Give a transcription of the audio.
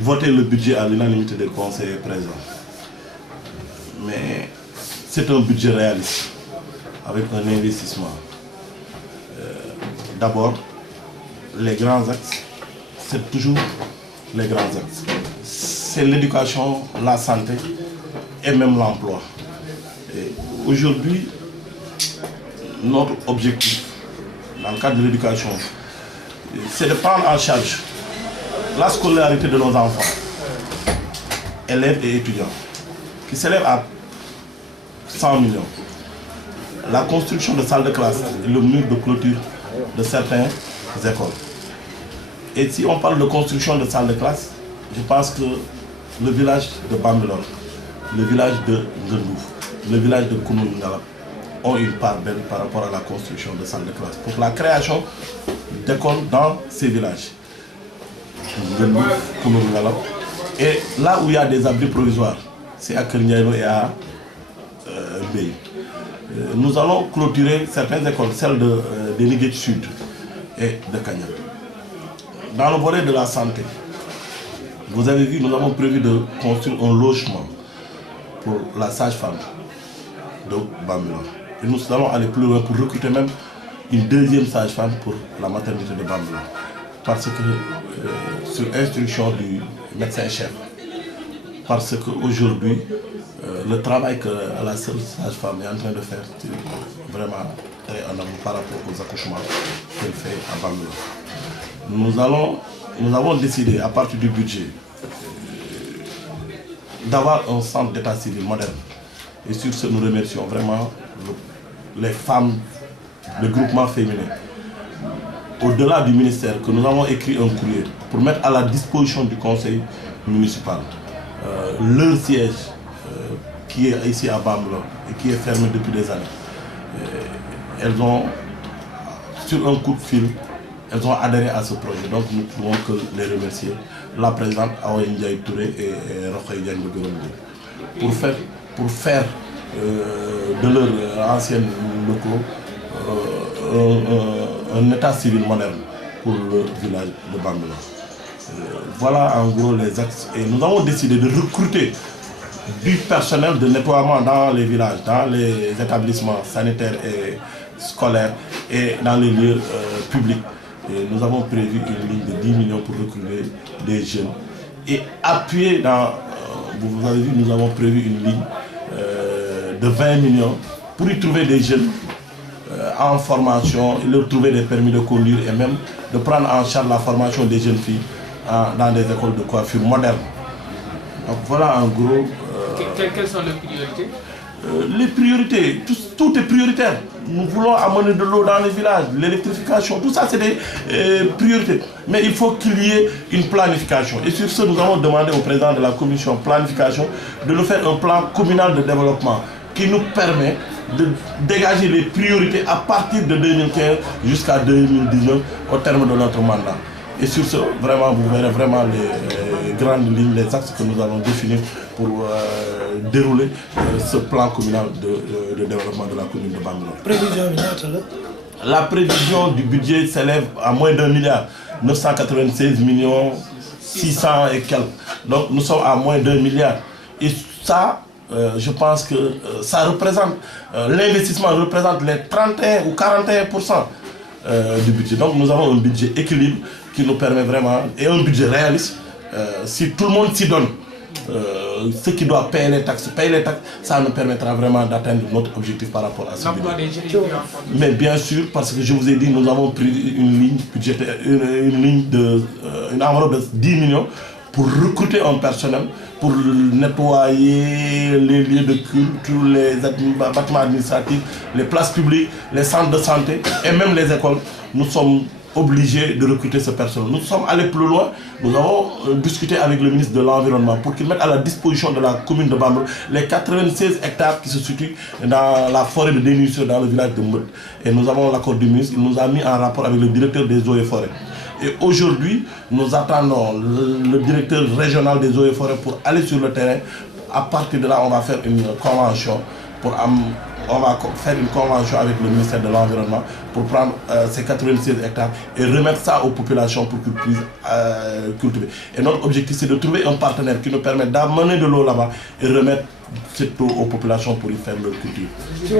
Voter le budget à l'unanimité des conseillers présents. Mais c'est un budget réaliste, avec un investissement. D'abord, les grands axes, c'est toujours les grands axes. C'est l'éducation, la santé et même l'emploi. Aujourd'hui, notre objectif, dans le cadre de l'éducation, c'est de prendre en charge la scolarité de nos enfants, élèves et étudiants, qui s'élève à 100 millions. La construction de salles de classe et le mur de clôture de certaines écoles. Et si on parle de construction de salles de classe, je pense que le village de Bambilor, le village de Ngendouf, le village de Kounoungala ont une part belle par rapport à la construction de salles de classe, pour la création d'écoles dans ces villages. Et là où il y a des abris provisoires, c'est à Kerniaïlo et à Bey. Nous allons clôturer certaines écoles, celles de Niguet Sud et de Kanyam. Dans le volet de la santé, vous avez vu, nous avons prévu de construire un logement pour la sage-femme de Bambilor. Et nous allons aller plus loin pour recruter même une deuxième sage-femme pour la maternité de Bambilor. Parce que, sur instruction du médecin-chef, parce qu'aujourd'hui, le travail que la seule sage-femme est en train de faire, c'est vraiment très en avant par rapport aux accouchements qu'elle fait à Bambilor. Nous avons décidé, à partir du budget, d'avoir un centre d'état civil moderne. Et sur ce, nous remercions vraiment les femmes, le groupement féminin. Au-delà du ministère, que nous avons écrit un courrier pour mettre à la disposition du conseil municipal leur siège qui est ici à Bambilor et qui est fermé depuis des années. Elles ont, sur un coup de fil, elles ont adhéré à ce projet. Donc nous ne pouvons que les remercier. La présidente Awa Ndiaye Touré et Rokhaya Diagne pour faire de leurs anciennes locaux un état civil moderne pour le village de Bambilor. Voilà en gros les axes. Et nous avons décidé de recruter du personnel de nettoiement dans les villages, dans les établissements sanitaires et scolaires et dans les lieux publics. Et nous avons prévu une ligne de 10 millions pour recruter des jeunes. Et appuyer dans, vous avez vu, nous avons prévu une ligne de 20 millions pour y trouver des jeunes en formation, et leur trouver des permis de conduire et même de prendre en charge la formation des jeunes filles dans des écoles de coiffure modernes. Donc voilà en gros. Quelles sont les priorités? Les priorités, tout est prioritaire. Nous voulons amener de l'eau dans les villages, l'électrification, tout ça c'est des priorités. Mais il faut qu'il y ait une planification. Et sur ce, nous avons demandé au président de la commission planification de nous faire un plan communal de développement qui nous permet de dégager les priorités à partir de 2015 jusqu'à 2019 au terme de notre mandat. Et sur ce, vraiment, vous verrez vraiment les grandes lignes, les axes que nous allons définir pour dérouler ce plan communal de développement de la commune de Bambilor. La prévision du budget s'élève à moins d'1 milliard, 996 millions 600 et quelques. Donc nous sommes à moins d'1 milliard. Et ça, je pense que ça représente, l'investissement représente les 31 ou 41% du budget. Donc nous avons un budget équilibre qui nous permet vraiment, et un budget réaliste, si tout le monde s'y donne, ceux qui doivent payer les taxes, ça nous permettra vraiment d'atteindre notre objectif par rapport à ce budget. Mais bien sûr, parce que je vous ai dit, nous avons pris une ligne budgétaire, une enveloppe de 10 millions pour recruter un personnel, pour nettoyer les lieux de culte, les bâtiments administratifs, les places publiques, les centres de santé et même les écoles. Nous sommes obligés de recruter ce personnel. Nous sommes allés plus loin, nous avons discuté avec le ministre de l'Environnement pour qu'il mette à la disposition de la commune de Bamboul les 96 hectares qui se situent dans la forêt de Dénuisseur, dans le village de Meut. Et nous avons l'accord du ministre, il nous a mis en rapport avec le directeur des eaux et forêts. Et aujourd'hui, nous attendons le directeur régional des eaux et forêts pour aller sur le terrain. À partir de là, on va faire une convention avec le ministère de l'Environnement pour prendre ces 96 hectares et remettre ça aux populations pour qu'ils puissent cultiver. Et notre objectif, c'est de trouver un partenaire qui nous permette d'amener de l'eau là-bas et remettre cette eau aux populations pour y faire leur culture.